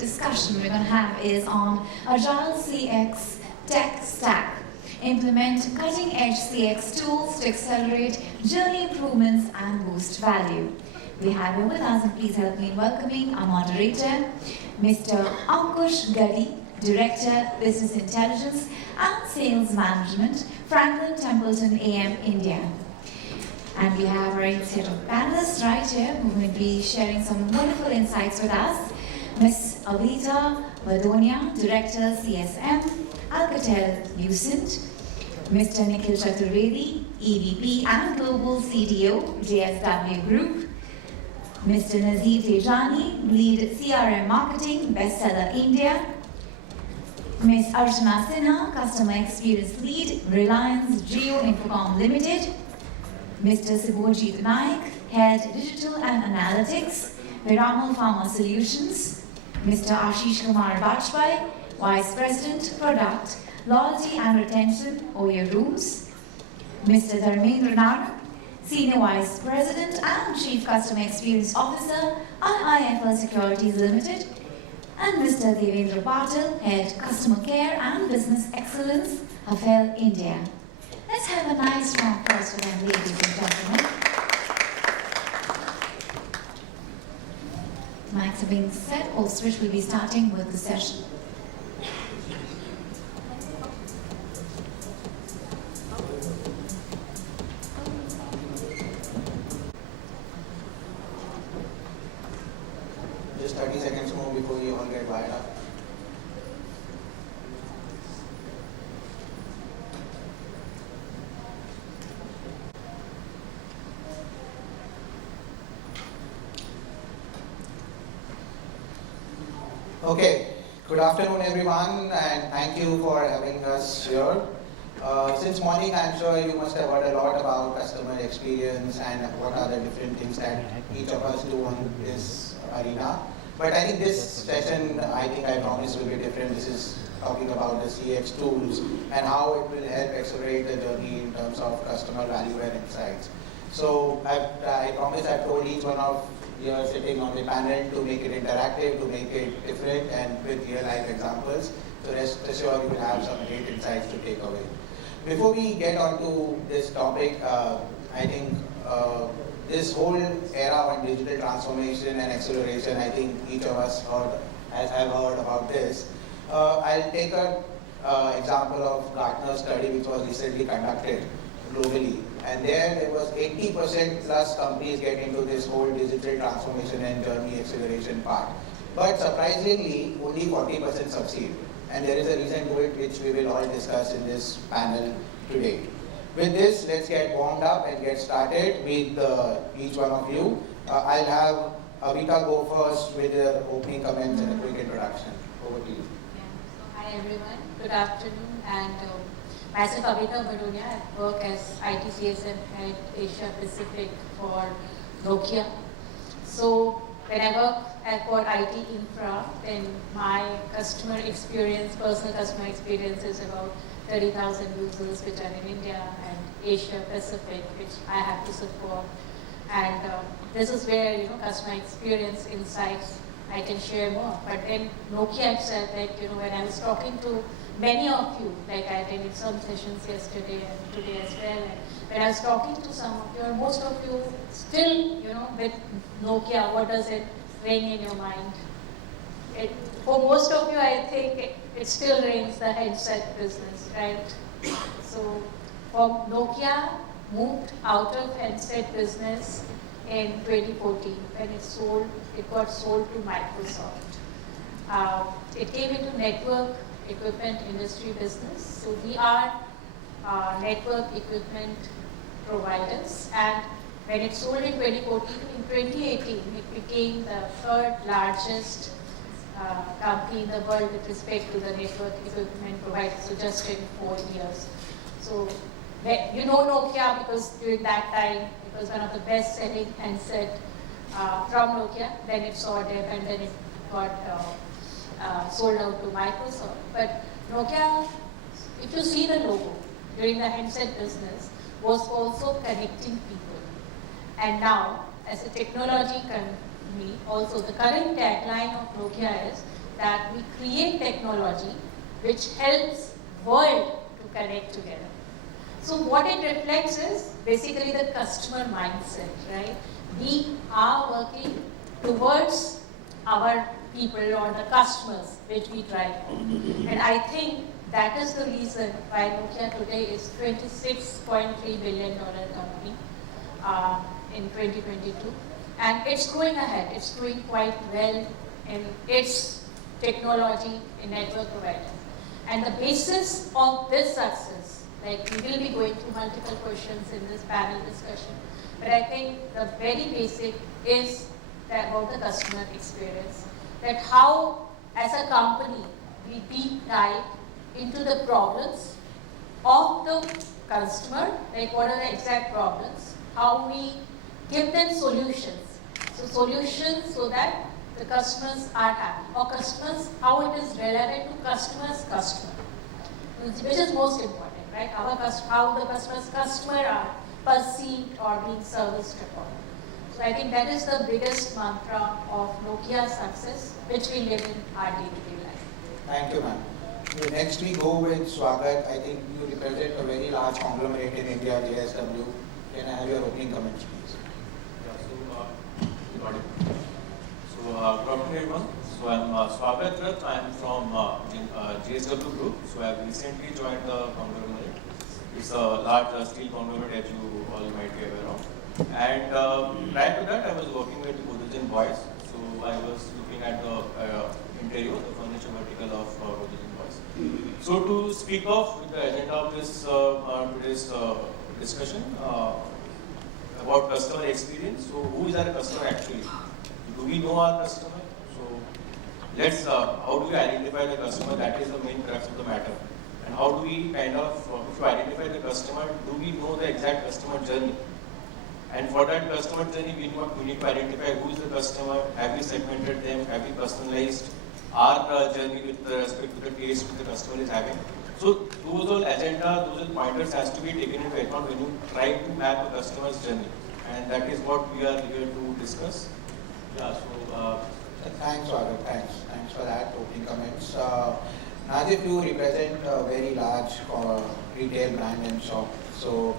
discussion we're going to have is on Agile CX Tech Stack. Implement cutting-edge CX tools to accelerate journey improvements and boost value. We have here with us, and please help me in welcoming our moderator, Mr. Ankush Gadi, Director, Business Intelligence and Sales Management, Franklin Templeton AM, India. And we have our set of panelists right here who will be sharing some wonderful insights with us. Ms. Awita, Badonia, Director, CSM, Alcatel, Lucent. Mr. Nikhil Chaturvedi, EVP and Global CDO, JSW Group. Mr. Nazif, Tejani, Lead CRM Marketing, Bestseller, India. Ms. Archana Sinha, Customer Experience Lead, Reliance Jio Infocom Limited. Mr. Subhojit Nayek, Head Digital and Analytics, Piramal Pharma Solutions. Mr. Ashish Kumar Bajpai, Vice President, Product, Loyalty and Retention, OYO Rooms. Mr. Dharmendra Narak, Senior Vice President and Chief Customer Experience Officer, IIFL Securities Limited. And Mr. Devendra Patil, Head Customer Care and Business Excellence, Hafele, India. Let's have a nice round of applause for them, ladies and gentlemen. Mics are being set, all switch will be starting with the session. Just 30 seconds more before you all get wired up. Okay, good afternoon everyone, and thank you for having us here. Since morning, I'm sure you must have heard a lot about customer experience and what are the different things that each of us do on this arena. But I think this session, I promise, will be different. This is talking about the CX tools and how it will help accelerate the journey in terms of customer value and insights. So I promise I've told each one of you are sitting on the panel to make it interactive, to make it different and with real life examples. So rest assured you will have some great insights to take away. Before we get onto this topic, I think this whole era on digital transformation and acceleration, I think each of us have heard about this. I'll take an example of Gartner's study which was recently conducted globally. And there was 80% plus companies get into this whole digital transformation and journey acceleration part. But surprisingly, only 40% succeed. And there is a reason to it which we will all discuss in this panel today. With this, let's get warmed up and get started with each one of you. I'll have Awita go first with her opening comments and a quick introduction. Over to you. Yeah. So hi everyone, good afternoon. And myself Awita Badonia. I work as ITCSM Head Asia Pacific for Nokia. So when I work for IT infra, then my customer experience, personal customer experience is about 30,000 users which are in India and Asia Pacific, which I have to support. And this is where customer experience insights I can share more. But then Nokia itself, when I was talking to many of you, like I attended some sessions yesterday and today as well, and when I was talking to some of you, most of you still, with Nokia, what does it ring in your mind? For most of you, I think it still rings the headset business, right? So, Nokia moved out of headset business in 2014 when it got sold to Microsoft. It came into network equipment industry business. So we are network equipment providers, and when it sold in 2014, in 2018 it became the third largest company in the world with respect to the network equipment provider, so just in 4 years. So you know Nokia because during that time it was one of the best selling handset from Nokia, then it saw dev and then it got sold out to Microsoft. But Nokia, if you see the logo during the handset business, was also connecting people. And now, as a technology company, also the current tagline of Nokia is that we create technology which helps world to connect together. So what it reflects is basically the customer mindset, right? We are working towards our people or the customers which we drive on. And I think that is the reason why Nokia today is $26.3 billion company in 2022. And it's going ahead, it's doing quite well in its technology in network provider. And the basis of this success, like we will be going through multiple questions in this panel discussion, but I think the very basic is about the customer experience. That how, as a company, we deep dive into the problems of the customer, like what are the exact problems, how we give them solutions. So solutions so that the customers are happy, or customers, how it is relevant to customers' customer, which is most important, right? How the customer are perceived or being serviced upon. So I think that is the biggest mantra of Nokia's success, which we live in our day-to-day life. Thank you, ma'am. Next we go with Swagath. I think you represent a very large conglomerate in India, JSW. Can I have your opening comments, please? Got it. So, good afternoon, everyone. So, I'm Swagath Rath. I'm from JSW Group. So, I've recently joined the conglomerate. It's a large steel conglomerate, as you all might be aware of. And prior to that, I was working with Bodhjan Boys. So, I was looking at the interior, the furniture vertical of Bodhjan Boys. So, to speak of with the agenda of this today's discussion about customer experience. So, who is our customer actually? Do we know our customer? So, let's, how do we identify the customer? That is the main crux of the matter. And how do we kind of, if you identify the customer, do we know the exact customer journey? And for that customer journey, we need to identify who is the customer, have we segmented them, have we personalized our journey with respect to the taste which the customer is having. So those all agenda, those all pointers has to be taken into account when you try to map a customer's journey. And that is what we are here to discuss. Yeah, so... Thanks, Swagath. Thanks for that opening comments. Nazif, you represent a very large retail brand and shop. So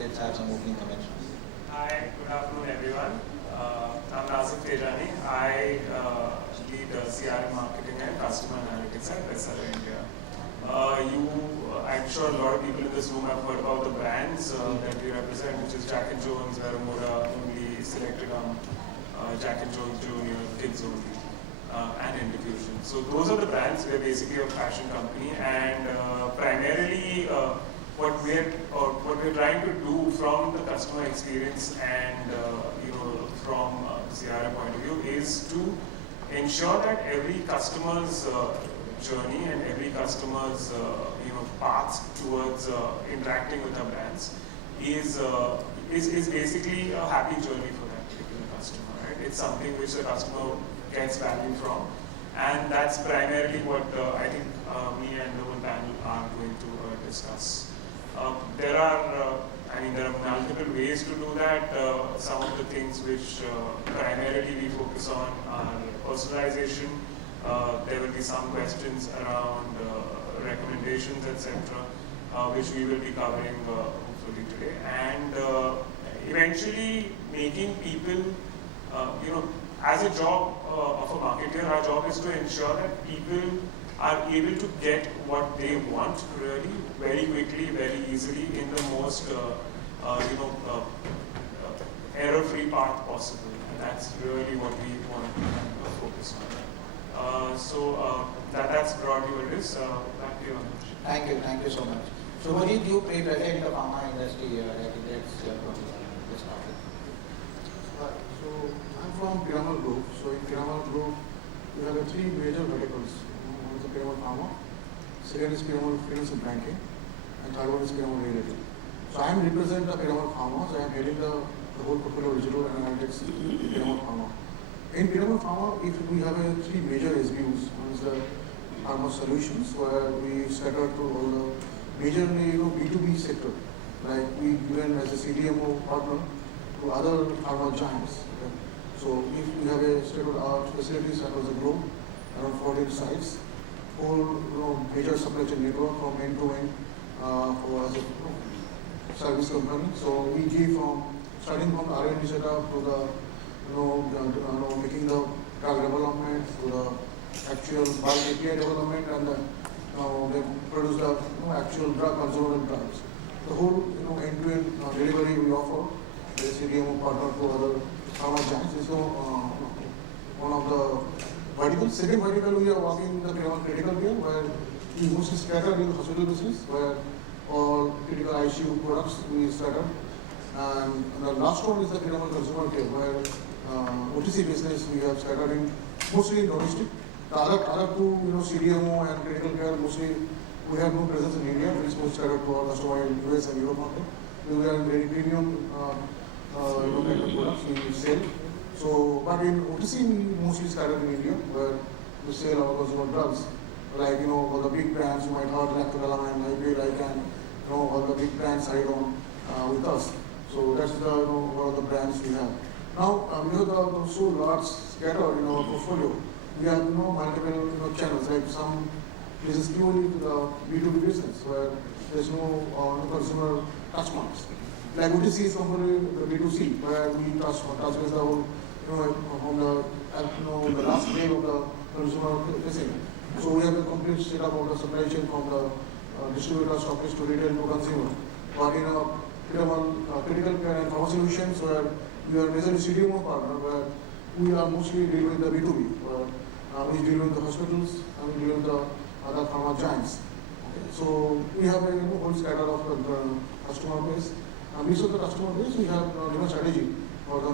let's have some opening comments. Hi, good afternoon everyone. I'm Nazif, Tejani. I lead CRM marketing and customer analytics at Bestseller India. I'm sure a lot of people in this room have heard about the brands that we represent, which is Jack and Jones, Veramoda, Only, Selecticom, Jack and Jones Junior, Kids Only, and Indiffusion. So those are the brands. We're basically a fashion company, and primarily what we're trying to do from the customer experience and from the CRM point of view is to ensure that every customer's journey and every customer's path towards interacting with our brands is basically a happy journey for that particular customer. Right? It's something which the customer gets value from, and that's primarily what I think me and the whole panel are going to discuss. There are multiple ways to do that. Some of the things which primarily we focus on are personalization. There will be some questions around recommendations, etc., which we will be covering hopefully today. And eventually making people, as a job of a marketer, our job is to ensure that people are able to get what they want really very quickly, very easily in the most error-free path possible. And that's really what we want to focus on. That's broadly what it is. Back to you, Ankush. Thank you so much. Subhojit, you represent the pharma industry here. I think that's from this topic. So I'm from Piramal Group. So in Piramal Group, we have three major verticals. One is the Piramal Pharma, second is Piramal Finance and Banking, and third one is Piramal Realty. So I represent the Piramal Pharma. So I am heading the whole portfolio of digital analytics in Piramal Pharma. In Piramal Pharma, if we have three major SBUs, one is the Pharma Solutions, where we scatter to all the majorly B2B sector, like we given as a CDMO partner to other pharma giants. Okay? So if we have a state-of-the-art facilities across the globe, around 14 sites, whole major supply chain network from end to end for as a service company. So we give from starting from the R&D setup to the making the drug development to the actual bulk API development, and they produce the actual drug consumable drugs. The whole end-to-end delivery we offer. The CDMO partner to other pharma giants is one of the verticals. Second vertical, we are working in the critical care, where we mostly scattered in the hospital business, where all critical ICU products we scattered. And the last one is the consumer care, where OTC business we have scattered in mostly domestic. The other two, CDMO and critical care, mostly we have no presence in India. It's mostly scattered to our customer in US and Europe market. We are very premium kind of products we sell. So, but in OTC we mostly scattered in India, where we sell our consumer drugs, like all the big brands you might have, like Piramal, like and all the big brands side on with us. So that's the one of the brands we have. Now we have the so large scattered in our portfolio. We have multiple channels, like some places purely to the B2B business, where there's no consumer touch marks. Like OTC is completely the B2C, where we touch with the whole from the last wave of the consumer facing. So we have a complete setup of the supply chain from the distributor, stockist to retail to consumer. But in critical care and pharma solutions, where we are majorly CDMO partner, where we are mostly dealing with the B2B, where we deal with the hospitals and we deal with the other pharma giants. Okay. So we have a whole scatter of the customer base. Based on the customer base, we have a strategy for the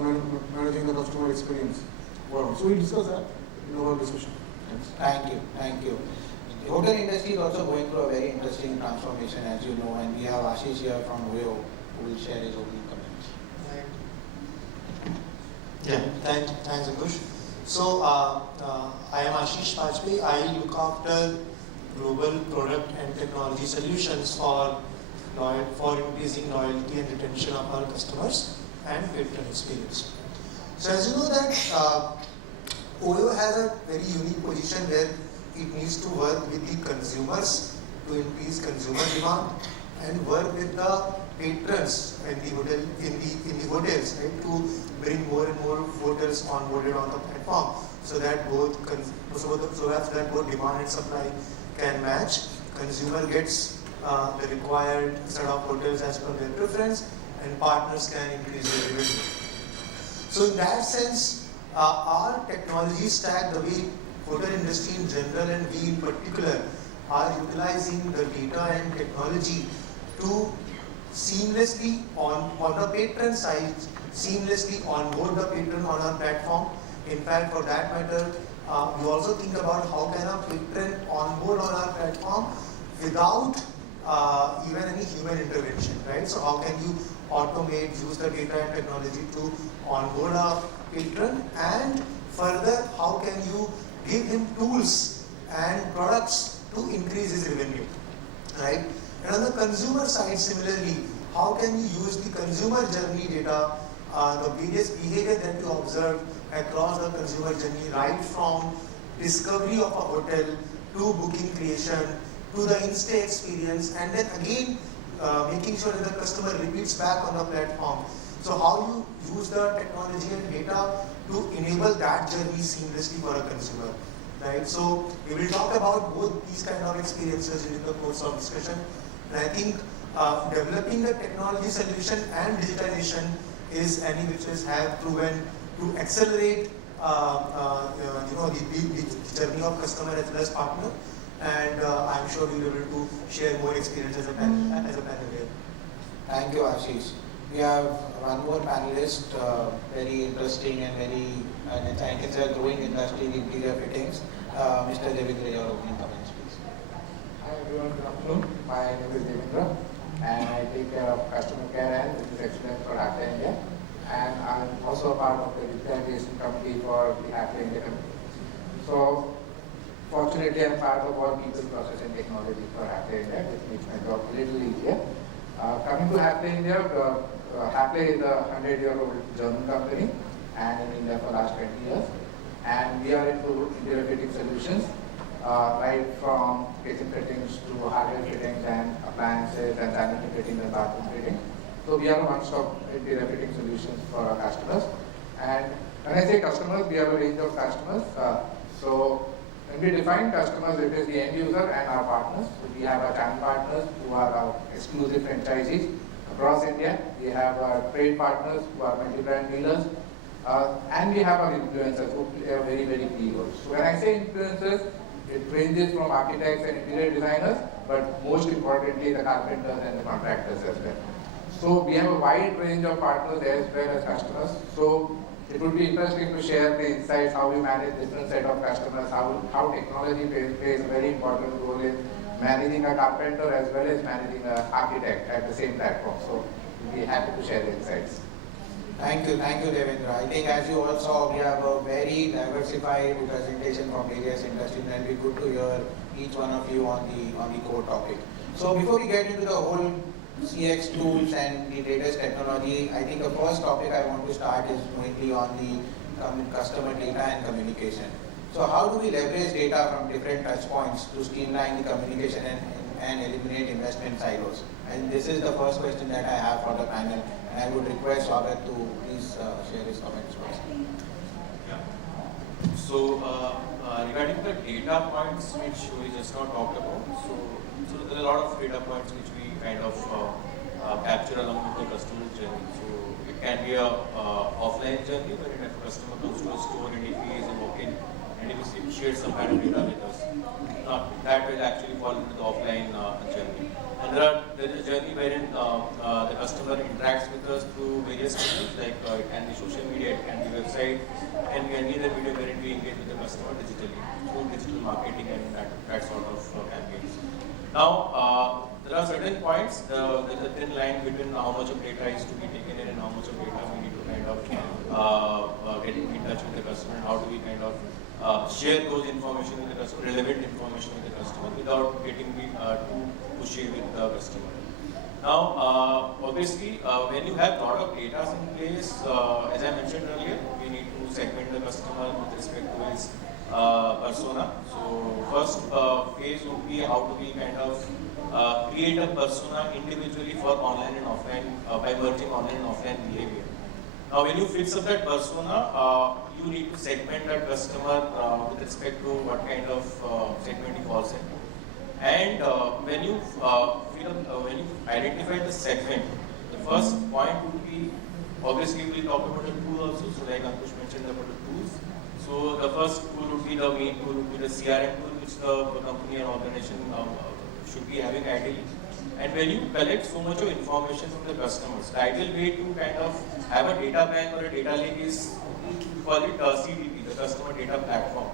managing the customer experience. Wow. So we discuss that in our discussion. Thank you. The hotel industry is also going through a very interesting transformation, as you know, and we have Ashish here from Oyo who will share his opening comments. Yeah, thanks Ankush. So I am Ashish Bajpai. I look after global product and technology solutions for increasing loyalty and retention of our customers and patron experience. So as you know that Oyo has a very unique position where it needs to work with the consumers to increase consumer demand and work with the patrons in the hotels, right, to bring more and more hotels onboarded on the platform, so that both demand and supply can match. Consumer gets the required set of hotels as per their preference, and partners can increase their revenue. So in that sense, our technology stack, the way hotel industry in general and we in particular are utilizing the data and technology to seamlessly on the patron side, seamlessly onboard the patron on our platform. In fact, for that matter, we also think about how can a patron onboard on our platform without even any human intervention, right? So how can you automate, use the data and technology to onboard a patron, and further, how can you give him tools and products to increase his revenue, right? And on the consumer side, similarly, how can you use the consumer journey data, the various behavior that you observe across the consumer journey, right from discovery of a hotel to booking creation to the in-stay experience, and then again making sure that the customer repeats back on the platform. So how you use the technology and data to enable that journey seamlessly for a consumer, right? So we will talk about both these kind of experiences in the course of discussion. And I think developing the technology solution and digitalization is any which have proven to accelerate the journey of customer as well as partner. And I'm sure we'll be able to share more experience as a panel here. Thank you, Ashish. We have one more panelist, very interesting and I think it's a growing industry in interior fittings. Mr. Devendra, your opening comments, please. Hi everyone, good afternoon. My name is Devendra and I take care of customer care and business excellence for Hafele India. And I'm also a part of the digitalization committee for the Hafele India company. So fortunately, I'm part of all people, process and technology for Hafele India, which makes my job a little easier. Coming to Hafele India, Hafele is a 100-year-old German company and in India for the last 20 years. And we are into interior fitting solutions, right from kitchen fittings to hardware fittings and appliances and sanitary fittings and bathroom fittings. So we are a one-stop interior fitting solutions for our customers. And when I say customers, we have a range of customers. So when we define customers, it is the end user and our partners. So we have our channel partners who are our exclusive franchisees across India. We have our trade partners who are multi-brand dealers. And we have our influencers who play a very, very key role. So when I say influencers, it ranges from architects and interior designers, but most importantly, the carpenters and the contractors as well. So we have a wide range of partners as well as customers. So it would be interesting to share the insights, how we manage different set of customers, how technology plays a very important role in managing a carpenter as well as managing an architect at the same platform. So we'll be happy to share the insights. Thank you, Devendra. I think as you all saw, we have a very diversified representation from various industries, and it'll be good to hear each one of you on the core topic. So before we get into the whole CX tools and the latest technology, I think the first topic I want to start is mainly on the customer data and communication. So how do we leverage data from different touch points to streamline the communication and eliminate investment silos? And this is the first question that I have for the panel, and I would request Swagath to please share his comments first. Yeah. So regarding the data points which we just now talked about, so there are a lot of data points which we kind of capture along with the customer journey. So it can be a offline journey where if a customer comes to a store and if he is a walk-in and if he shares some kind of data with us, that will actually fall into the offline journey. And there is a journey wherein the customer interacts with us through various channels, like it can be social media, it can be website, and any other medium wherein we engage with the customer digitally through digital marketing and that sort of campaigns. Now, there are certain points, there's a thin line between how much of data is to be taken in and how much of data we need to kind of get in touch with the customer, and how do we kind of share those information with the customer, relevant information with the customer without getting too pushy with the customer. Now, obviously, when you have a lot of data in place, as I mentioned earlier, we need to segment the customer with respect to his persona. So first phase would be how do we kind of create a persona individually for online and offline by merging online and offline behavior. Now when you fix up that persona, you need to segment that customer with respect to what kind of segment he falls in. And when you identify the segment, the first point would be, obviously we'll talk about the tool also, so like Ankush mentioned about the tools. So the first tool would be the main tool, would be the CRM tool, which the company and organization should be having ideally. And when you collect so much of information from the customers, the ideal way to kind of have a data bank or a data lake is, we call it CDP, the customer data platform.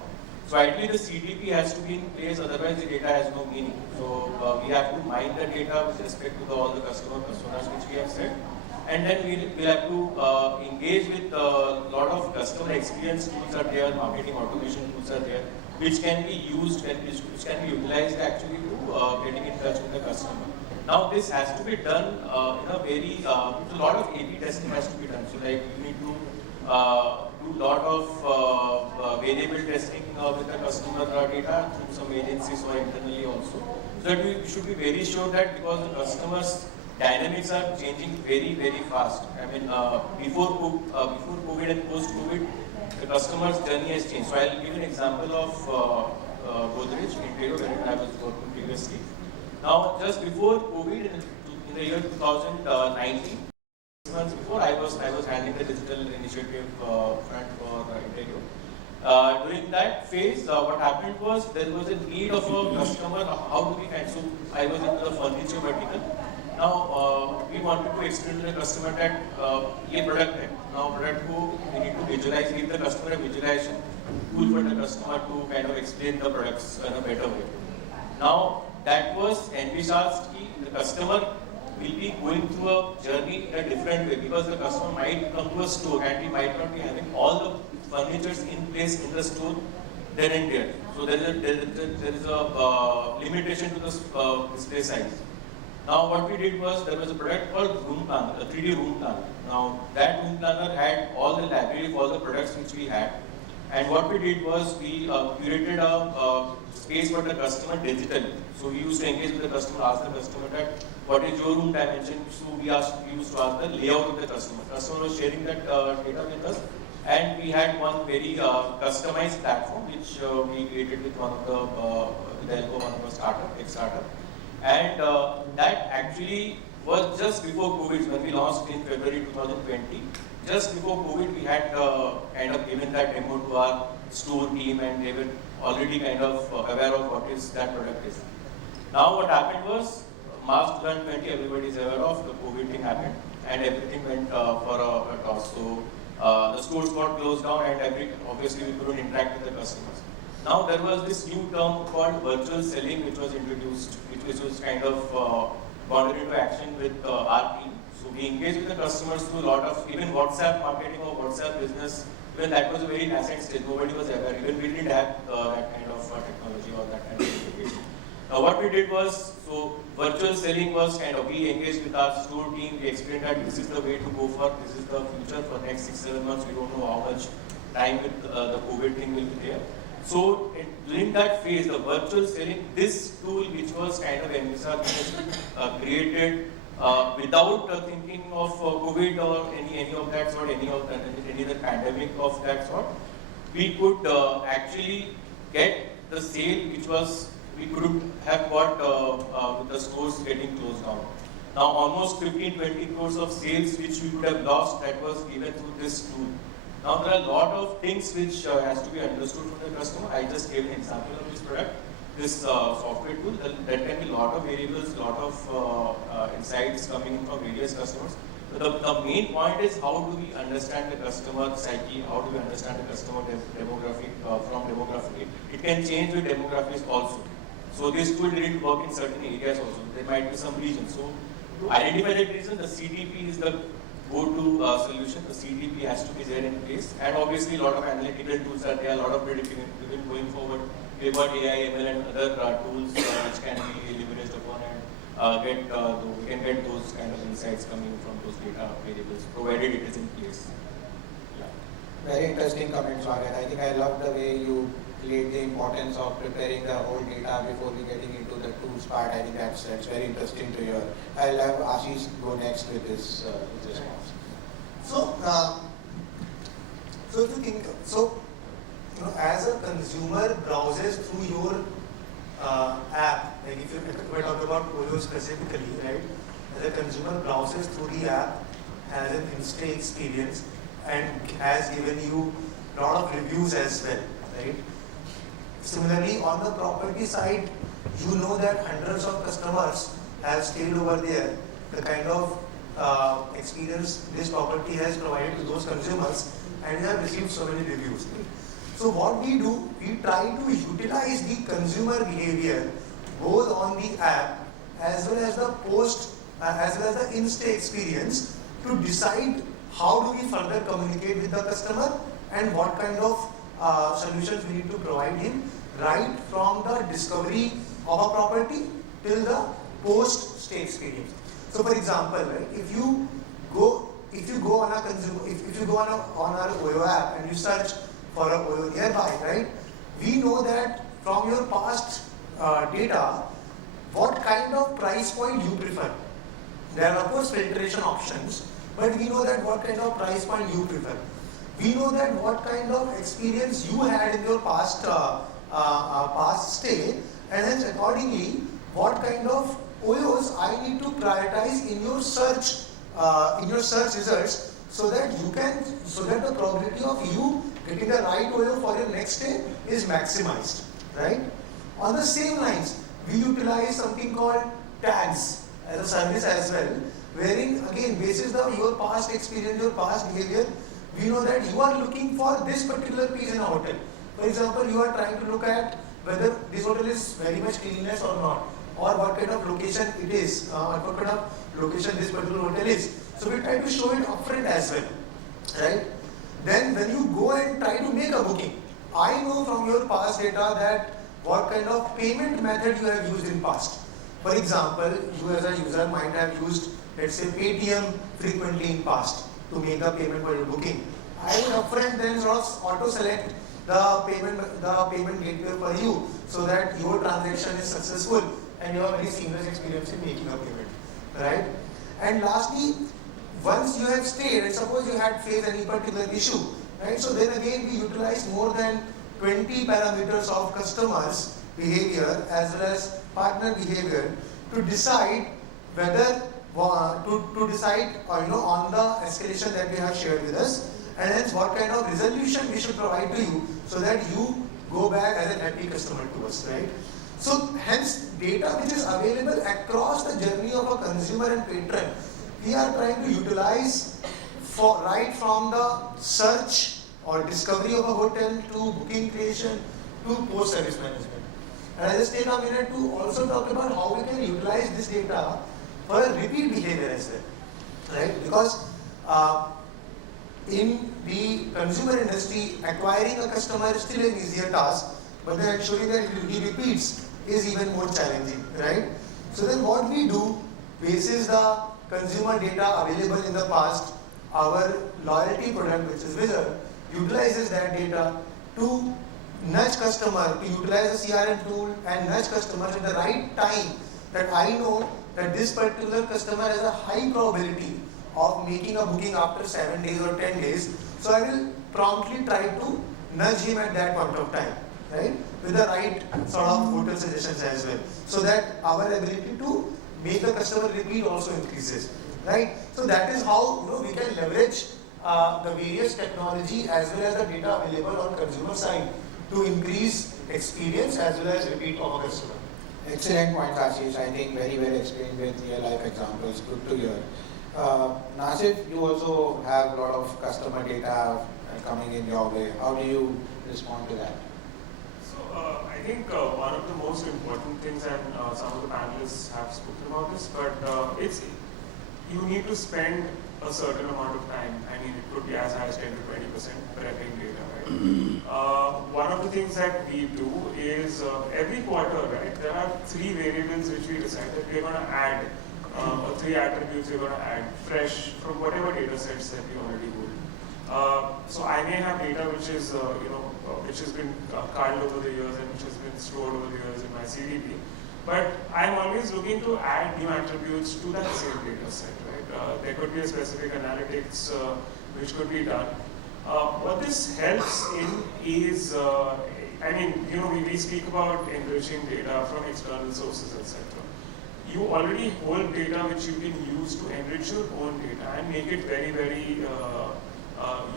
So ideally the CDP has to be in place, otherwise the data has no meaning. So we have to mine the data with respect to all the customer personas which we have set. And then we'll have to engage with a lot of customer experience tools are there, marketing automation tools are there, which can be used, which can be utilized actually to getting in touch with the customer. Now this has to be done in a very, a lot of A/B testing has to be done. So like you need to do a lot of variable testing with the customer data through some agencies or internally also. So that we should be very sure that because the customers' dynamics are changing very, very fast. I mean, before COVID and post-COVID, the customer's journey has changed. So I'll give an example of Godrej, Interior, where I was working previously. Now, just before COVID, in the year 2019, 6 months before, I was handling the digital initiative front for Interior. During that phase, what happened was there was a need of a customer. How do we kind? So I was into the furniture vertical. Now we wanted to explain to the customer that ये product है. Now product को we need to visualize, give the customer a visualization tool for the customer to kind of explain the products in a better way. Now that was envisaged that the customer will be going through a journey in a different way because the customer might come to a store and we might not be having all the furnitures in place in the store then and there. So there is a limitation to the display size. Now what we did was there was a product called Room Planner, a 3D Room Planner. Now that Room Planner had all the library of all the products which we had. And what we did was we curated a space for the customer digitally. So we used to engage with the customer, ask the customer that what is your room dimension. So we used to ask the layout of the customer. Customer was sharing that data with us, and we had one very customized platform which we created with one of the help of one of our startup, and that actually was just before COVID when we launched in February 2020. Just before COVID, we had kind of given that demo to our store team, and they were already kind of aware of what is that product is. Now what happened was, March 2020, everybody is aware of the COVID thing happened, and everything went for a toss. So the stores got closed down, and obviously we couldn't interact with the customers. Now there was this new term called virtual selling, which was introduced, which was kind of gone into action with our team. So we engaged with the customers through a lot of, even WhatsApp marketing or WhatsApp business, even that was a very nascent stage, nobody was aware, even we didn't have that kind of technology or that kind of integration. Now what we did was, so virtual selling was kind of, we engaged with our store team, we explained that this is the way to go for, this is the future for next 6-7 months, we don't know how much time with the COVID thing will be there. So during that phase, the virtual selling, this tool which was kind of envisaged, created without thinking of COVID or any of that sort, any other pandemic of that sort, we could actually get the sale which was we couldn't have got with the stores getting closed down. Now almost 15-20 crores of sales which we could have lost, that was given through this tool. Now there are a lot of things which has to be understood from the customer. I just gave an example of this product. This software tool, there can be a lot of variables, a lot of insights coming in from various customers. But the main point is how do we understand the customer psyche, how do we understand the customer demographic from demographic. It can change with demographics also. So this tool didn't work in certain areas also. There might be some regions. So to identify that reason, the CDP is the go-to solution. The CDP has to be there in place. And obviously a lot of analytical tools are there, a lot of predicting, even going forward. We've got AI, ML and other tools which can be leveraged upon and we can get those kind of insights coming from those data variables, provided it is in place. Yeah. Very interesting comment, Swagath. I think I love the way you laid the importance of preparing the whole data before we getting into the tools part. I think that's very interesting to hear. I'll have Ashish go next with this response. So, if you think, as a consumer browses through your app, like if we talk about Oyo specifically, right? As a consumer browses through the app, has an instant experience, and has given you a lot of reviews as well, right? Similarly, on the property side, you know that hundreds of customers have stayed over there. The kind of experience this property has provided to those consumers, and they have received so many reviews. So what we do, we try to utilize the consumer behavior both on the app as well as the as well as the in-stay experience to decide how do we further communicate with the customer and what kind of solutions we need to provide him right from the discovery of a property till the post-stay experience. So for example, right, if you go on our Oyo app and you search for a Oyo nearby, right? We know that from your past data, what kind of price point you prefer. There are of course filtration options, but we know that what kind of price point you prefer. We know that what kind of experience you had in your past stay, and hence accordingly, what kind of Oyos I need to prioritize in your search results, so that the probability of you getting the right Oyo for your next day is maximized, right? On the same lines, we utilize something called tags as a service as well, wherein again, basis your past experience, your past behavior, we know that you are looking for this particular piece in a hotel. For example, you are trying to look at whether this hotel is very much cleanliness or not, or what kind of location it is, what kind of location this particular hotel is. So we try to show it upfront as well, right? Then when you go and try to make a booking, I know from your past data that what kind of payment method you have used in past. For example, you as a user might have used, let's say, Paytm frequently in past to make the payment for your booking. I would upfront then sort of auto-select the payment gateway for you so that your transaction is successful and you have a very seamless experience in making a payment, right? And lastly, once you have stayed, and suppose you had faced any particular issue, right? So then again, we utilized more than 20 parameters of customers' behavior as well as partner behavior to decide whether to decide on the escalation that we have shared with us, and hence what kind of resolution we should provide to you so that you go back as a happy customer to us, right? So hence data which is available across the journey of a consumer and patron, we are trying to utilize for right from the search or discovery of a hotel to booking creation to post-service management. And I'll just take a minute to also talk about how we can utilize this data for a repeat behavior as well, right? Because in the consumer industry, acquiring a customer is still an easier task, but then ensuring that he repeats is even more challenging, right? So then what we do, basis the consumer data available in the past, our loyalty product, which is Wizard, utilizes that data to nudge customer, to utilize a CRM tool and nudge customers at the right time that I know that this particular customer has a high probability of making a booking after 7 days or 10 days. So I will promptly try to nudge him at that point of time, right? With the right sort of hotel suggestions as well. So that our ability to make the customer repeat also increases, right? So that is how we can leverage the various technology as well as the data available on consumer side to increase experience as well as repeat of a customer. Excellent point, Ashish. I think very well explained with real life examples. Good to hear. Nazif, you also have a lot of customer data coming in your way. How do you respond to that? So I think one of the most important things, and some of the panelists have spoken about this, but it's you need to spend a certain amount of time. I mean, it could be as high as 10 to 20% prepping data, right? One of the things that we do is every quarter, right, there are 3 variables which we decide that we're going to add, or 3 attributes we're going to add fresh from whatever data sets that we already hold. So I may have data which is, which has been culled over the years and which has been stored over the years in my CDP. But I'm always looking to add new attributes to that same data set, right? There could be a specific analytics which could be done. What this helps in is, I mean, we speak about enriching data from external sources, etc. You already hold data which you can use to enrich your own data and make it very, very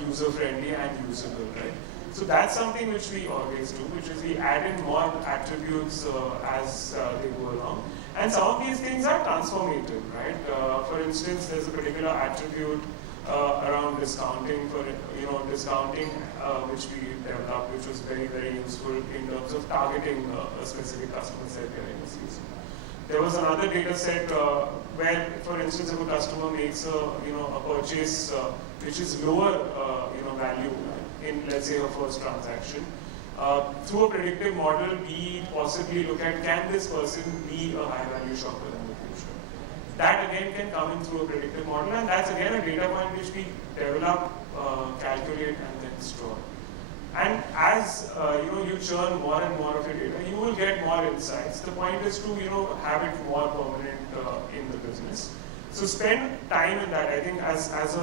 user-friendly and usable, right? So that's something which we always do, which is we add in more attributes as they go along. And some of these things are transformative, right? For instance, there's a particular attribute around discounting discounting which we developed, which was very, very useful in terms of targeting a specific customer set during the season. There was another data set where, for instance, if a customer makes a purchase which is lower value in, let's say, her first transaction, through a predictive model, we possibly look at, can this person be a high value shopper in the future? That again can come in through a predictive model, and that's again a data point which we develop, calculate, and then store. And as you churn more and more of your data, you will get more insights. The point is to have it more permanent in the business. So spend time in that. I think as a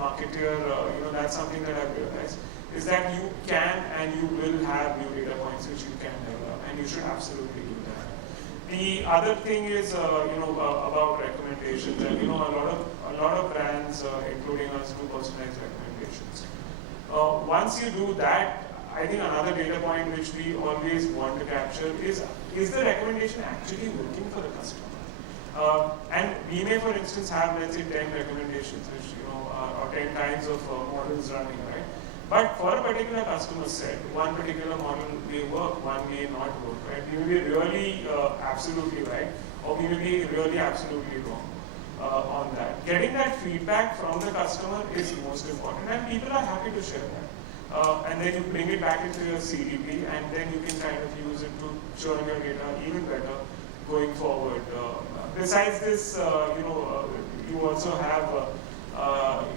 marketer, that's something that I've realized is that you can and you will have new data points which you can develop, and you should absolutely do that. The other thing is about recommendations, and a lot of brands, including us, do personalized recommendations. Once you do that, I think another data point which we always want to capture is the recommendation actually working for the customer? And we may, for instance, have, let's say, 10 recommendations, which or 10 kinds of models running, right? But for a particular customer set, one particular model may work, one may not work, right? We may be really absolutely right, or we may be really absolutely wrong on that. Getting that feedback from the customer is most important, and people are happy to share that. And then you bring it back into your CDP, and then you can kind of use it to churn your data even better going forward. Besides this, you also have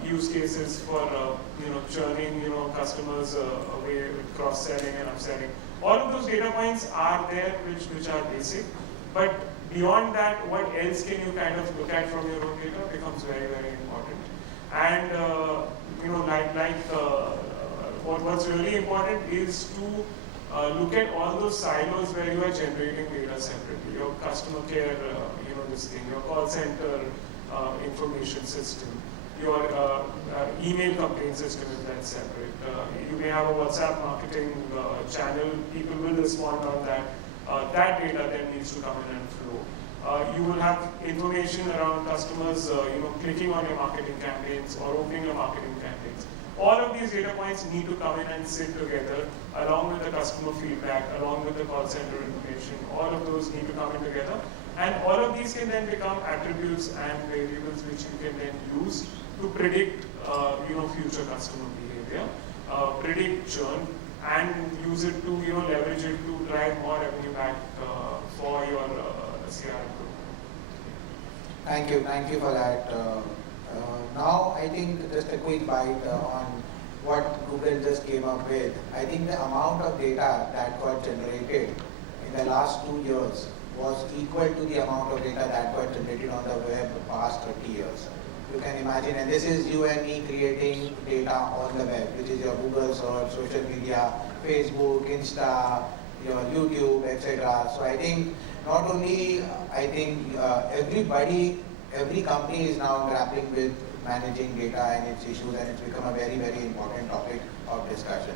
use cases for churning customers away with cross-selling and upselling. All of those data points are there, which are basic. But beyond that, what else can you kind of look at from your own data becomes very, very important. And what's really important is to look at all those silos where you are generating data separately. Your customer care, this thing, your call center information system, your email complaint system, if that's separate. You may have a WhatsApp marketing channel, people will respond on that. That data then needs to come in and flow. You will have information around customers, clicking on your marketing campaigns or opening your marketing campaigns. All of these data points need to come in and sit together along with the customer feedback, along with the call center information. All of those need to come in together. And all of these can then become attributes and variables which you can then use to predict future customer behavior, predict churn, and use it to leverage it to drive more revenue back for your CRM group. Thank you for that. Now I think just a quick bite on what Google just came up with. I think the amount of data that got generated in the last 2 years was equal to the amount of data that got generated on the web the past 30 years. You can imagine, and this is you and me creating data on the web, which is your Google search, social media, Facebook, Insta, your YouTube, etc. So I think not only, every company is now grappling with managing data and its issues, and it's become a very, very important topic of discussion.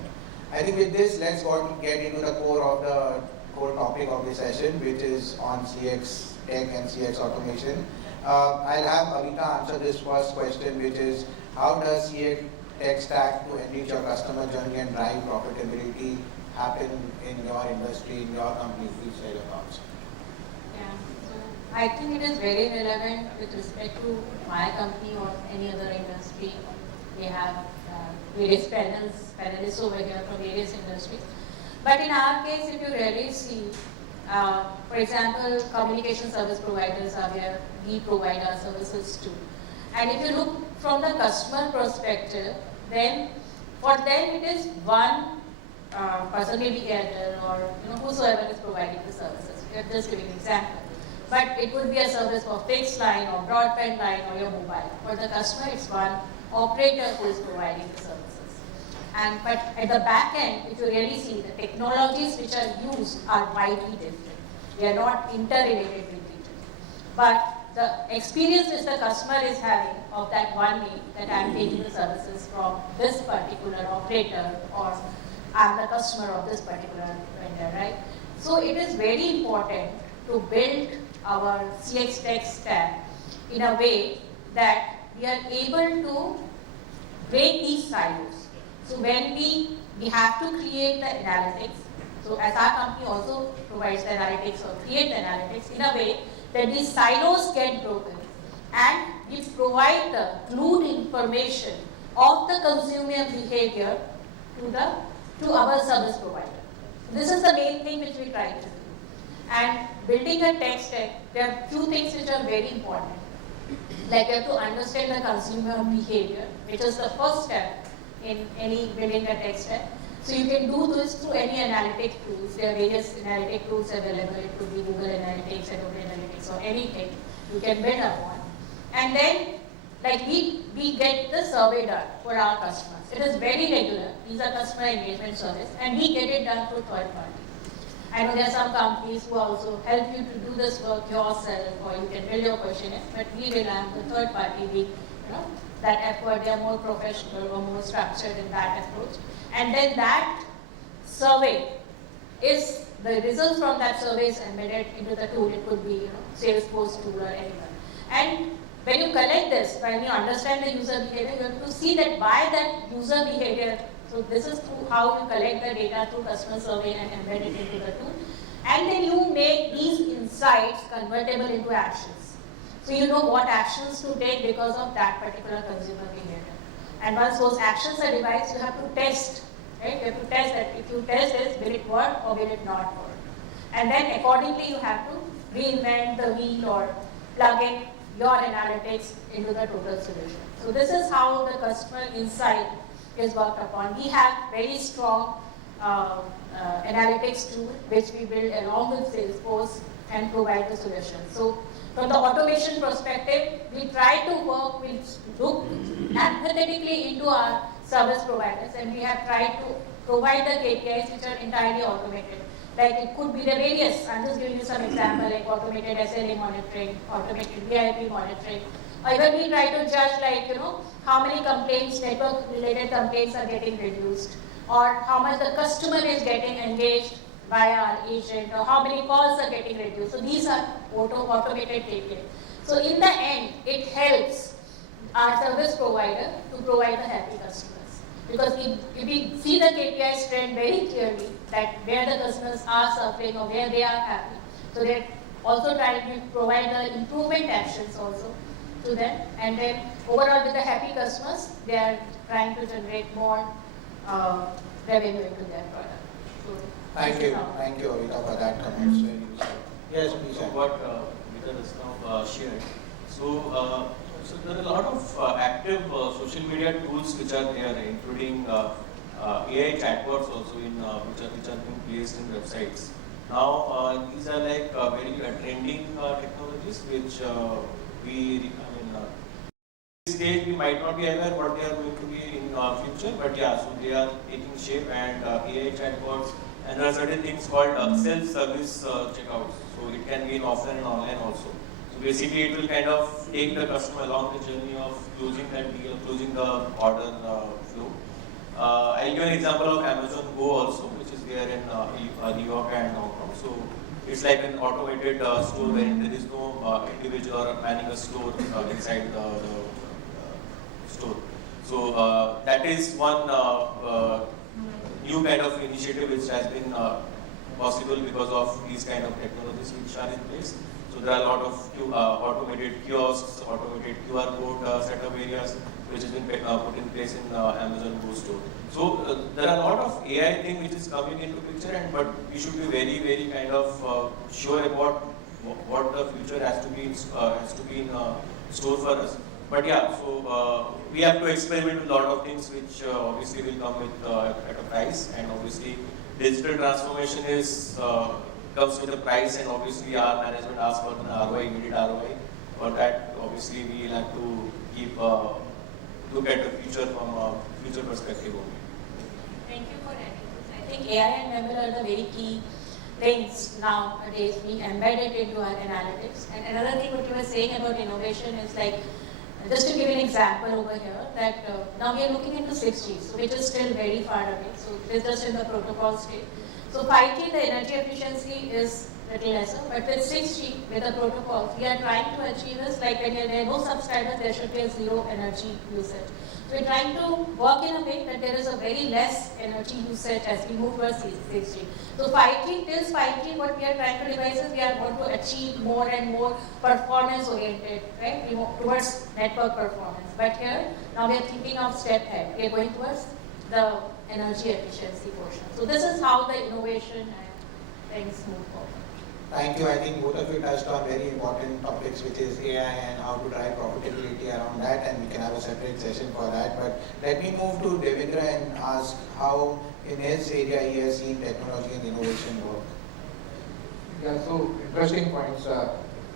I think with this, let's get into the core topic of the session, which is on CX tech and CX automation. I'll have Awita answer this first question, which is, how does CX tech stack to enrich your customer journey and drive profitability happen in your industry, in your company? Please share your thoughts. Yeah, so I think it is very relevant with respect to my company or any other industry. We have various panelists over here from various industries. But in our case, if you really see, for example, communication service providers are where we provide our services to. And if you look from the customer perspective, then for them it is one person, maybe Airtel or whosoever is providing the services. We are just giving an example. But it would be a service for fixed line or broadband line or your mobile. For the customer, it's one operator who is providing the services. But at the back end, if you really see, the technologies which are used are widely different. They are not interrelated with each other. But the experience which the customer is having of that one day that I am taking the services from this particular operator, or I am the customer of this particular vendor, right? So it is very important to build our CX tech stack in a way that we are able to break these silos. So when we have to create the analytics, so as our company also provides the analytics or create the analytics in a way that these silos get broken and we provide the glued information of the consumer behavior to our service provider. So this is the main thing which we try to do. And building a tech stack, there are few things which are very important. Like you have to understand the consumer behavior, which is the first step in any building a tech stack. So you can do this through any analytic tools. There are various analytic tools available. It could be Google Analytics, Adobe Analytics, or anything you can build upon. And then, like we get the survey done for our customers. It is very regular. These are customer engagement surveys, and we get it done through third party. I know there are some companies who also help you to do this work yourself, or you can build your questionnaire, but we rely on the third party being, that effort. They are more professional or more structured in that approach. And then that survey is, the results from that survey is embedded into the tool. It could be, Salesforce tool or anyone. And when you collect this, when you understand the user behavior, you have to see that why that user behavior. So this is through how you collect the data through customer survey and embed it into the tool. And then you make these insights convertible into actions. So you know what actions to take because of that particular consumer behavior. And once those actions are devised, you have to test, right? You have to test that. If you test this, will it work or will it not work? And then accordingly, you have to reinvent the wheel or plug in your analytics into the total solution. So this is how the customer insight is worked upon. We have very strong analytics tool which we build along with Salesforce and provide the solution. So from the automation perspective, we try to work, we look empathetically into our service providers, and we have tried to provide the KPIs which are entirely automated. Like it could be the various, I'm just giving you some example, like automated SLA monitoring, automated VIP monitoring, or even we try to judge like, how many complaints, network related complaints are getting reduced, or how much the customer is getting engaged by our agent, or how many calls are getting reduced. So these are automated KPIs. So in the end, it helps our service provider to provide the happy customers. Because if we see the KPIs trend very clearly, that where the customers are suffering or where they are happy, so they also try to provide the improvement actions also to them, and then overall with the happy customers, they are trying to generate more revenue into their product. So Thank you, Awita, for that comment. Very useful. Yes, please. So what Awita has now shared. So there are a lot of active social media tools which are there, including AI chatbots also which are being placed in websites. Now these are like very trending technologies which this stage we might not be aware what they are going to be in future, but yeah, so they are taking shape, and AI chatbots, and there are certain things called self-service checkouts. So it can be in offline and online also. So basically it will kind of take the customer along the journey of closing that deal, closing the order flow. I'll give an example of Amazon Go also, which is there in New York and Hong Kong. So it's like an automated store where there is no individual manning a store inside the store. So that is one new kind of initiative which has been possible because of these kind of technologies which are in place. So there are a lot of automated kiosks, automated QR code setup areas which has been put in place in Amazon Go store. So there are a lot of AI thing which is coming into picture, but we should be very, very kind of sure about what the future has to be in store for us. But yeah, so we have to experiment with a lot of things which obviously will come with at a price, and obviously digital transformation is comes with a price, and obviously our management asks for an ROI, immediate ROI. For that, obviously we will have to keep look at the future from a future perspective only. Thank you for that. I think AI and ML are the very key things nowadays being embedded into our analytics. And another thing what you were saying about innovation is like, just to give an example over here, that now we are looking into 6G, so which is still very far away. So it is just in the protocol state. So 5G, the energy efficiency is little lesser, but with 6G, with the protocols, we are trying to achieve is like when there are no subscribers, there should be a zero energy usage. So we're trying to work in a way that there is a very less energy usage as we move towards 6G. So 5G, till 5G, what we are trying to devise is we are going to achieve more and more performance oriented, right? We move towards network performance. But here, now we are thinking of step ahead. We are going towards the energy efficiency portion. So this is how the innovation and things move forward. Thank you. I think both of you touched on very important topics, which is AI and how to drive profitability around that, and we can have a separate session for that. But let me move to Devendra and ask how in his area he has seen technology and innovation work. Yeah, so interesting points.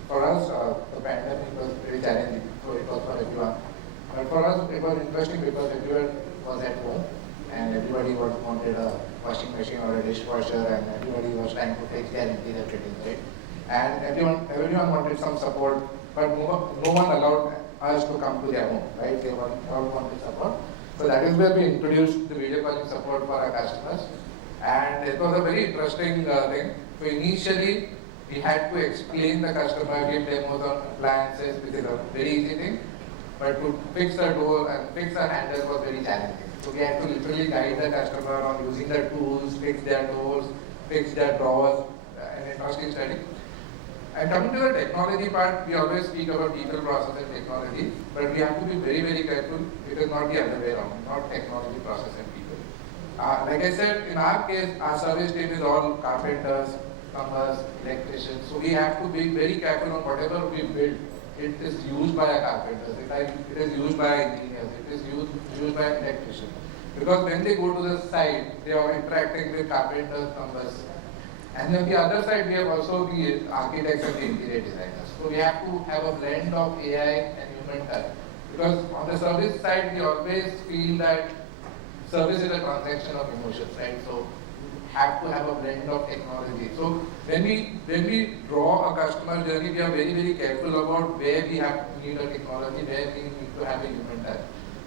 For us, the pandemic was very challenging, so it was for everyone. But for us, it was interesting because everyone was at home and everybody wanted a washing machine or a dishwasher, and everybody was trying to take their interior fittings, right? And everyone wanted some support, but no one allowed us to come to their home, right? They all wanted support. So that is where we introduced the video calling support for our customers. And it was a very interesting thing. So initially, we had to explain the customer, give demos on appliances, which is a very easy thing. But to fix the door and fix the handle was very challenging. So we had to literally guide the customer on using the tools, fix their doors, fix their drawers, an interesting study. And coming to the technology part, we always speak about people, process and technology, but we have to be very, very careful. It is not the other way around, not technology, process and people. Like I said, in our case, our service team is all carpenters, plumbers, electricians, so we have to be very careful on whatever we build. it is used by a carpenter, it is used by engineers, it is used by electricians. Because when they go to the site, they are interacting with carpenters, plumbers. And then the other side, we have also the architects and the interior designers. So we have to have a blend of AI and human touch. Because on the service side, we always feel that service is a transaction of emotions, right? So have to have a blend of technology. So when we draw a customer journey, we are very, very careful about where we need a technology, where we need to have a human touch.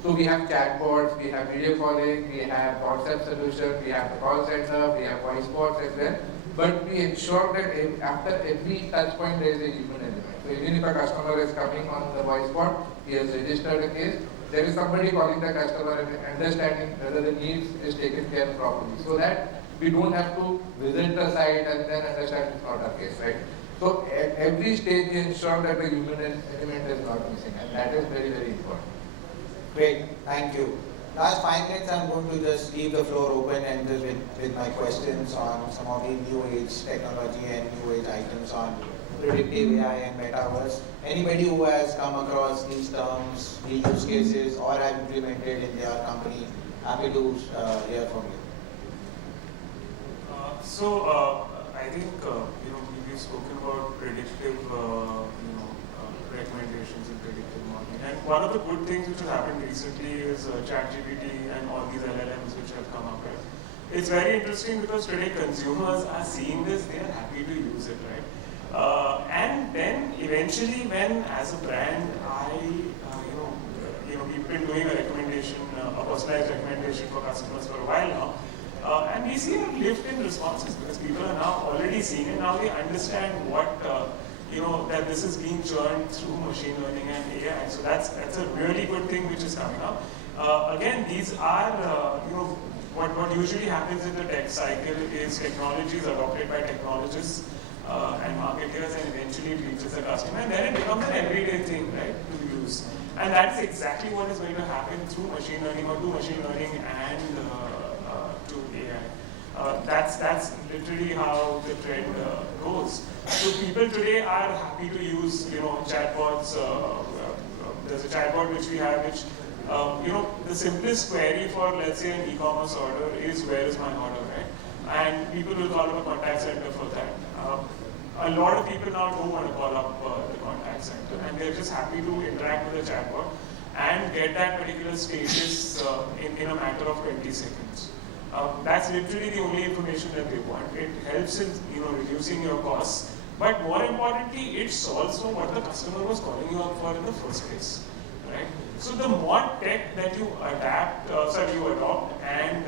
So we have chatbots, we have video calling, we have WhatsApp solution, we have the call center, we have voice bots as well. But we ensure that after every touch point there is a human element. So even if a customer is coming on the voice bot, he has registered a case, there is somebody calling the customer and understanding whether the needs is taken care of properly. So that we don't have to visit the site and then understand it's not a case, right? So at every stage we ensure that the human element is not missing, and that is very, very important. Great, thank you. Last 5 minutes, I'm going to just leave the floor open and with my questions on some of the new age technology and new age items on predictive AI and metaverse. Anybody who has come across these terms, these use cases, or have implemented in their company, happy to hear from you. I think we've spoken about predictive recommendations and predictive modeling. And one of the good things which has happened recently is ChatGPT and all these LLMs which have come up with. It's very interesting because today consumers are seeing this, they are happy to use it, right? And then eventually when as a brand we've been doing a recommendation, a personalized recommendation for customers for a while now. And we see a lift in responses because people are now already seeing it. Now they understand what, that this is being churned through machine learning and AI. So that's a really good thing which is coming up. Again, these are, what usually happens in the tech cycle is technology is adopted by technologists and marketers, and eventually it reaches the customer. And then it becomes an everyday thing, right, to use. And that's exactly what is going to happen through machine learning or to machine learning and to AI. That's literally how the trend goes. So people today are happy to use, chatbots. There's a chatbot which we have, which, the simplest query for, let's say, an e-commerce order is, where is my order, right? And people will call up a contact center for that. A lot of people now don't want to call up the contact center, and they're just happy to interact with the chatbot and get that particular status in a matter of 20 seconds. That's literally the only information that they want. It helps in reducing your costs, but more importantly, it solves for what the customer was calling you up for in the first place, right? So the more tech that you adopt and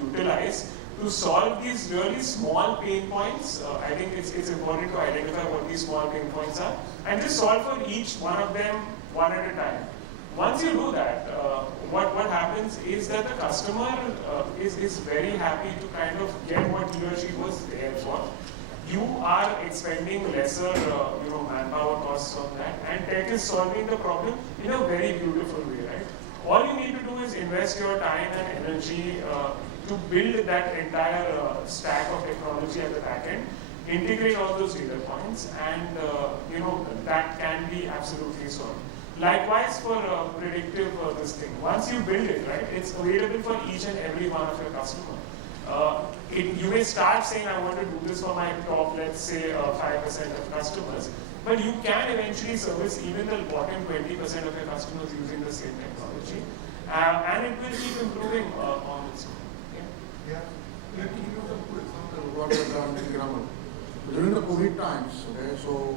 utilize to solve these really small pain points, I think it's important to identify what these small pain points are and just solve for each one of them one at a time. Once you do that, what happens is that the customer is very happy to kind of get what he or she was there for. You are expending lesser manpower costs on that, and tech is solving the problem in a very beautiful way, right? All you need to do is invest your time and energy to build that entire stack of technology at the back end, integrate all those data points, and that can be absolutely solved. Likewise for predictive this thing. Once you build it, right, it's available for each and every one of your customers. You may start saying, I want to do this for my top, let's say, 5% of customers, but you can eventually service even the bottom 20% of your customers using the same technology, and it will keep improving on its own. Yeah. Let me give you a good example of what we have done in Piramal. During the COVID times, okay, so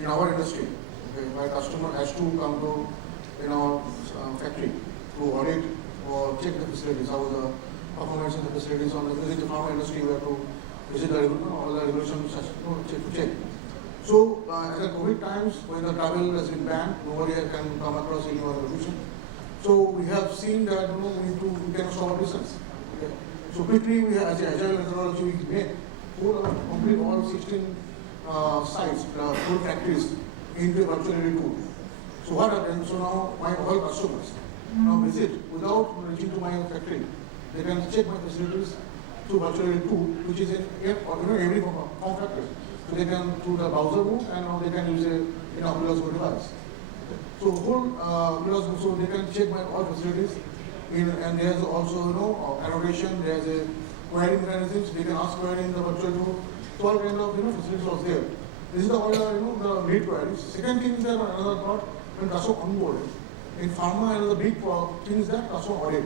in our industry, okay, my customer has to come to factory to audit or check the facilities, how the performance of the facilities on the pharma industry, we have to visit all the regulations to check. So at the COVID times, when the travel has been banned, nobody can come across any other solution. So we have seen that we can solve business. Okay. So quickly, we as an Agile methodology, we made complete all 16 sites, full factories into a virtual reality tool. So what happens? So now my all customers now visit without reaching to my factory. They can check my facilities through virtual reality tool, which is in every form factor. So they can through the browser mode, and now they can use a Oculus device. So so they can check my all facilities, and there's also annotation. There's a query mechanisms. They can ask query in the virtual tool. So all kind of facilities are there. This is the all the lead queries. Second thing is that another part when customer onboarding. In Pharma, another big thing is that customer audit.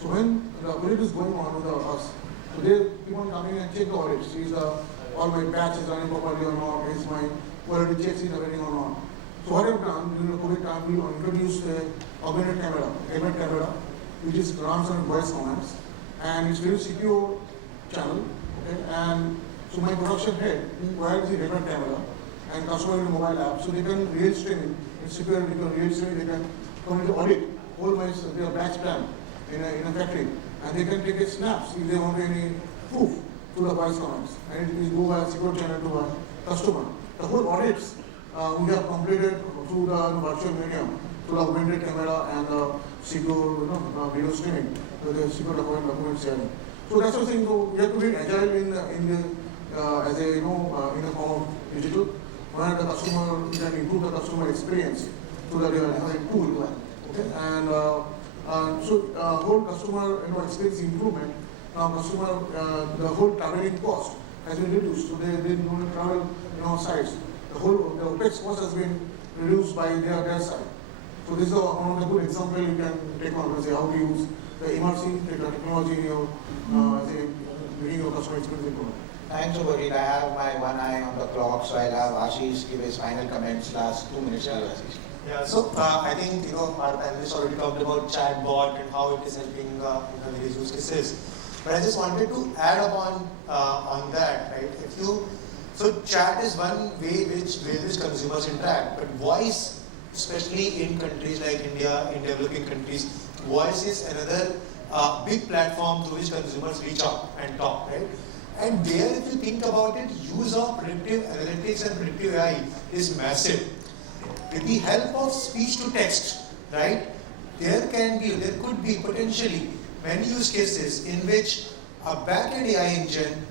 So when the audit is going on with us, so they keep on coming and check the audits. Is all my batch is running properly or not? Is my quality checks is running or not? So what I've done during the COVID time, we introduced a augmented camera, which is runs on voice commands, and it's very secure channel. Okay? And so my production head inquires the remote camera and customer in mobile app, so they can real streaming. It's secure because real streaming they can come into audit whole my their batch plan in a factory, and they can take a snaps if they want any proof to the voice commands, and it is go by a secure channel to a customer. The whole audits we have completed through the virtual medium, through the augmented camera and secure video streaming, the secure document sharing. So that's the thing. So we have to be agile as a in a form of digital, where the customer can improve the customer experience through the tool. Okay, and so whole customer experience improvement. Now customer the whole traveling cost has been reduced, so they don't travel sites. The OPEX cost has been reduced by their side. So this is one of the good example you can take on and say how to use the immersive technology in your making your customer experience improvement. Thanks, Subhojit. I have my one eye on the clock, so I'll have Ashish give his final comments last 2 minutes. Ashish. Yeah, so I think our panelists already talked about chatbot and how it is helping various use cases. But I just wanted to add upon on that, right? So chat is one way which various consumers interact, but voice, especially in countries like India, in developing countries, voice is another big platform through which consumers reach out and talk, right? And there, if you think about it, use of predictive analytics and predictive AI is massive. With the help of speech to text, right, there could be potentially many use cases in which a back-end AI engine,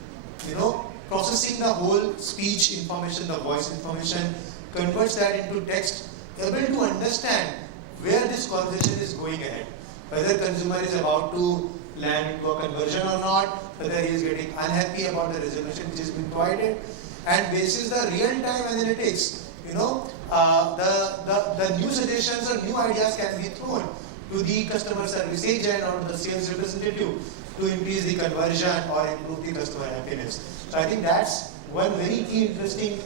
processing the whole speech information, the voice information, converts that into text, able to understand where this conversation is going ahead. Whether consumer is about to land into a conversion or not, whether he is getting unhappy about the resolution which has been provided, and basis the real-time analytics, the new suggestions or new ideas can be thrown to the customer service agent or to the sales representative to increase the conversion or improve the customer happiness. So I think that's one very key interesting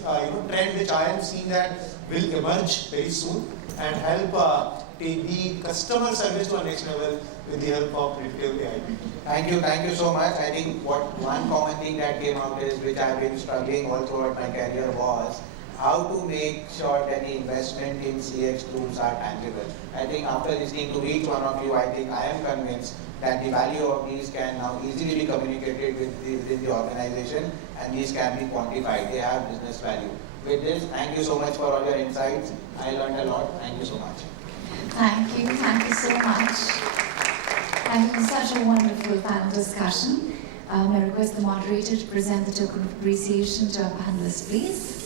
trend which I am seeing that will emerge very soon and help take the customer service to a next level with the help of predictive AI. Thank you so much. I think one common thing that came out is, which I've been struggling all throughout my career, was how to make sure that the investment in CX tools are tangible. I think after listening to each one of you, I think I am convinced that the value of these can now easily be communicated within the organization, and these can be quantified. They have business value. With this, thank you so much for all your insights. I learned a lot. Thank you so much. Thank you so much. And it was such a wonderful panel discussion. I request the moderator to present the token of appreciation to our panelists, please.